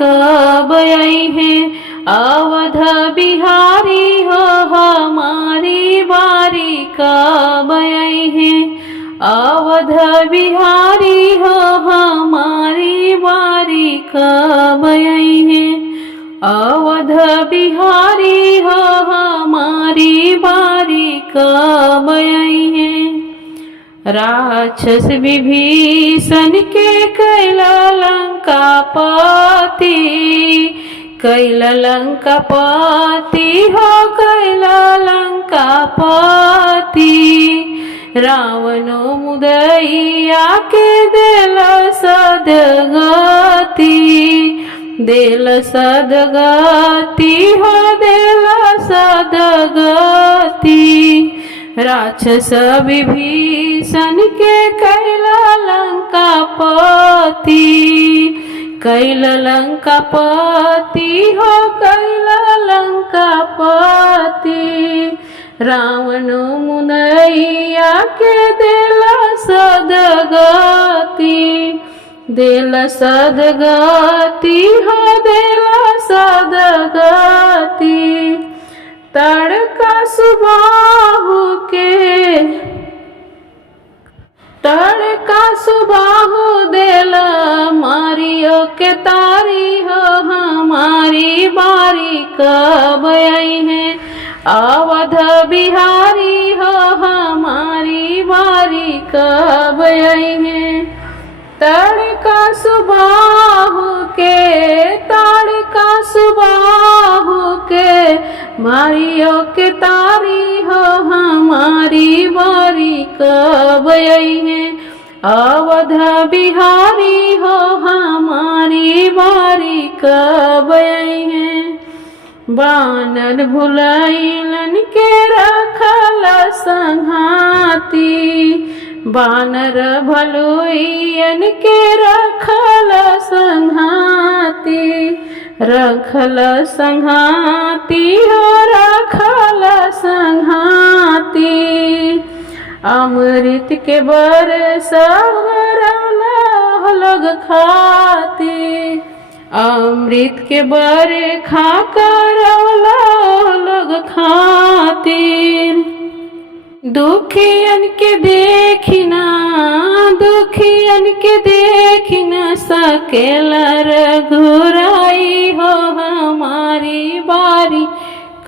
कब आई है। अवध बिहारी हो हमारी बारी कब आई है। अवध बिहारी हो हमारी बारी कब आई है। अवध बिहारी हो हमारी बारी कब आई है। राक्षस विभीषण के कैला लंकापति, कैला लंकापति हो कैला लंकापति। रावणो मुदैया के देल सदगति, देल सदगति हो देल सदगति। राक्षस विभीषण के कैला लंकापति, कैला लंकापति हो कैला लंकापति। रावणो मुदैया के देला सदगति, देला सदगति हो देला सदगति। तड़का सुबाहु के, तड़का सुबाहु देला मारियो के तारी हो हमारी बारी कब आई है। अवध बिहारी हो हमारी बारी कब आई है। तड़का सुबाहु के, तड़का सुबाहु के मारियो के तारी हो हमारी बारी कब आई है। अवध बिहारी हो हमारी बारी कब आई है। बानर भुलाइलन के रखल संघाती, बानर भलुइयन के रखल संघाती। रखल संघाती हो रखल संघाती। अमृत के बरसवरल लोग खाती, अमृत के बर खा कर लोग खातिर। दुखियन के देखिना, दुखियन के देखिना सकेला रघुराई हो हमारी बारी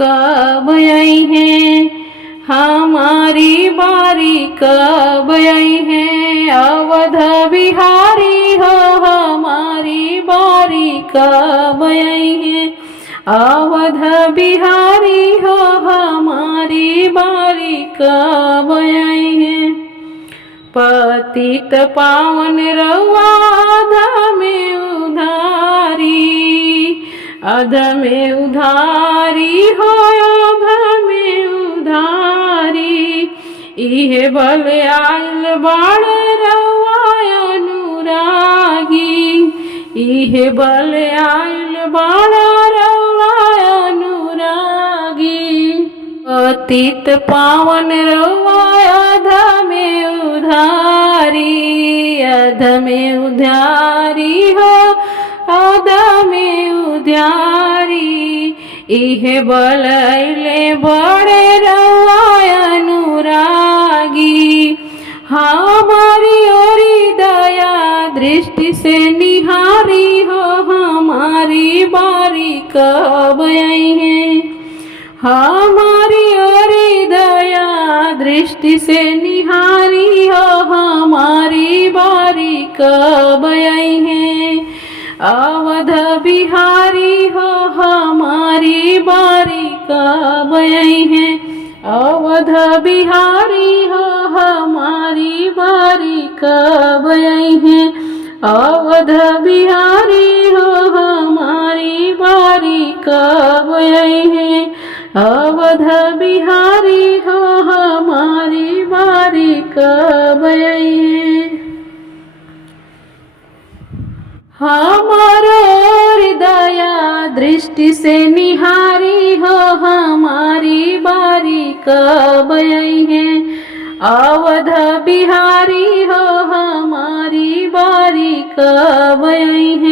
कब आई है। हमारी बारी कब आई है। अवध बिहारी हो हमारी बारी कब आई है। अवध बिहारी हो हमारी बारी कब आई है। पतित पावन रउआ अध में उधारी, अध में उधारी हो अध में उधारी। इहे बल आइल बाड़ रउआ अनुरागी, इहे बल आइल बाड़ रउआ अनुरागी। पतित पावन रउआ अध में उधारी, अध में उधारी हो अध में उधारी। इहे बल आइले बड़े रउआ अनुरागी। हमारी ओरी दया दृष्टि से निहारी हो हमारी बारी कब आई है। हमारी ओरी दया दृष्टि से निहारी हो हमारी बारी कब आई है। अवध बिहारी हो हमारी बारी कब आई है। अवध बिहारी हो हमारी बारी कब आई है। अवध बिहारी हो हमारी बारी कब आई है। अवध बिहारी हो हमारी बारी कब आई है। हमारो हृदया दृष्टि से निहारी हो हमारी बारी कब आई है। अवध बिहारी हो हमारी बारी कब आई है।